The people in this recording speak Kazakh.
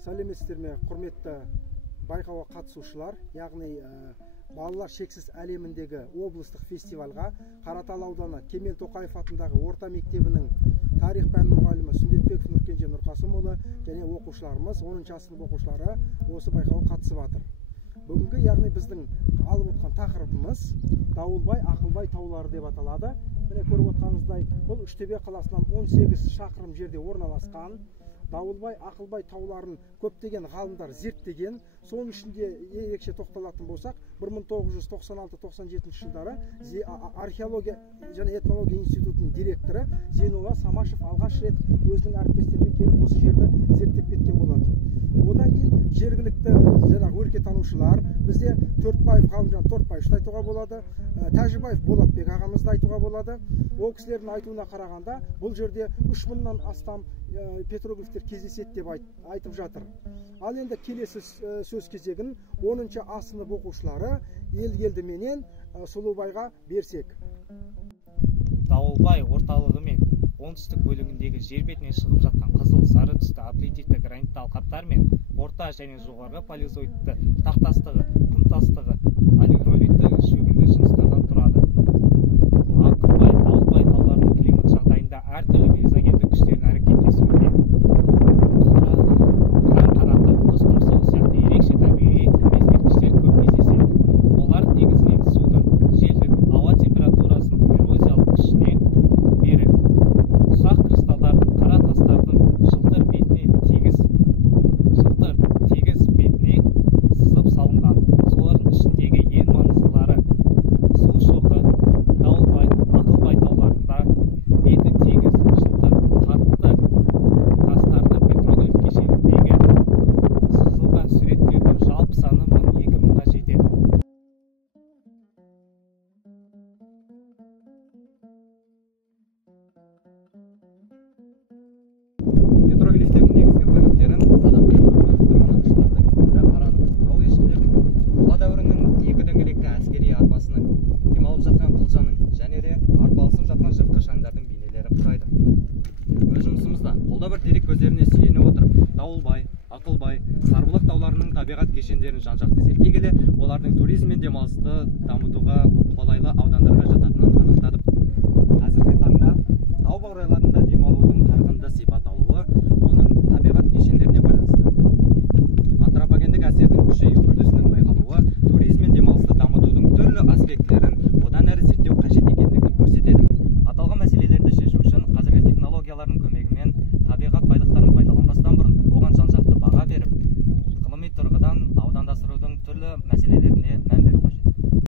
Сәлеметсіздер ме, құрметті байқауға қатысушылар, яғни балалар шексіз әлеміндегі облыстық фестивальға Қаратал ауданы Кемел Тоқаев атындағы орта мектебінің тарих пәні мұғалімі Сүндетбеков Нұркенже Нұрқасымұлы және оқушыларымыз, 10-шы сынып оқушылары осы байқауға қатысып жатыр. Бүгінгі, яғни біздің алып отқан тақырыбымыз Дауылбай, Ақылбай таулары деп аталады. Міне көріп отқаныңыздай, бұл Үштөбе қаласынан 18 шақырым жерде орналасқан. Дауылбай, Ақылбай тауларын көптеген ғалымдар зерттеген. Соның ішінде ерекше тоқталатын болсақ, 1996-97 жылдары археология және этнология институтының директоры Зейнолла Самашев алғаш рет өзінің әріптестерімен келіп осы жерді зерттеп кеткен болатын. Одан кейін жергілікті өлкетанушылар, бізде Төртбаев Ғалымжан Төртбаевты айтуға болады, Тәжібаев Болатбек ағамызды айтуға болады. Ол кісілердің айтуына қарағанда, бұл жерде 3000-нан астам петроглифтер кездеседі деп айтып жатыр. Ал енді келесі сөз кезегін 10-шы А сынып оқушылары Елгелдіменен Сұлубайға берсек. Дауылбай орталығы мен оңтүстік бөлігіндегі жер бетіне шығып жатқан қызыл сары түсті аплитивті гранитті алқаптар мен орта және жоғарғы палеозоидты тақтастығы, құмтастығы, алевролитті шөгінді жыныстардан тұрады. Ақылбай, Дауылбай тауларының климат жағдайында әртүрлі экзогенді күштердің әрекеттесуінде қыран қанатты, құс тұмсығы сияқты ерекше табиғи ескерткіштер көп кездеседі. Олар негізінен судың, желдің, ауа температурасының эрозиялық күшіне берік. Ұсақ кристалдар қара тастардың жылтыр тегіс бетіне сызып салынған. Солардың ішіндегі ең маңыздылары Сұлушоқы, Дауылбай, Ақылбай тауларында беті тегіс, жылтыр, қатты тастарды петроглиф кешеніндегі сызылған суреттердің жалпы саны 1000-2000-ға жетеді. Петроглифтердің негізгі бөліктерін тырманақшылардың, ірі қараның, тау ешкілердің, қола дәуірінің екі дөңгелекті әскери арбасының, демалып жатқан құлжаның және де арпалысып жатқан жыртқыш аңдардың бейнелері құрайды. Өз жұмысымызда қолда бір дерек көздеріне сүйене отырып, Дауылбай, Ақылбай, Сарбұлақ тауларының табиғат кешендерін жан-жақты зерттей келе, олардың туризм мен демалысты дамытуға қолайлы аудандарға жататынын анықтадық. Қазіргі таңда тау баурайларында демалудың қарқынды сипат алуы оның табиғат кешендеріне байланысты. Антропогендік әсердің күшею үрдісінің байқалуы туризм мен демалысты дамытудың түрлі аспектілерін одан әрі зерттеу қажет екендігін көрсетеді. Аталған мәселелерді шешу үшін қазіргі технологиялардың көмегімен табиғат байлықтарын пайдаланбастан бұрын оған жан-жақты баға беріп, ғылыми тұрғыдан аудандастырудың түрлі мәселелеріне мән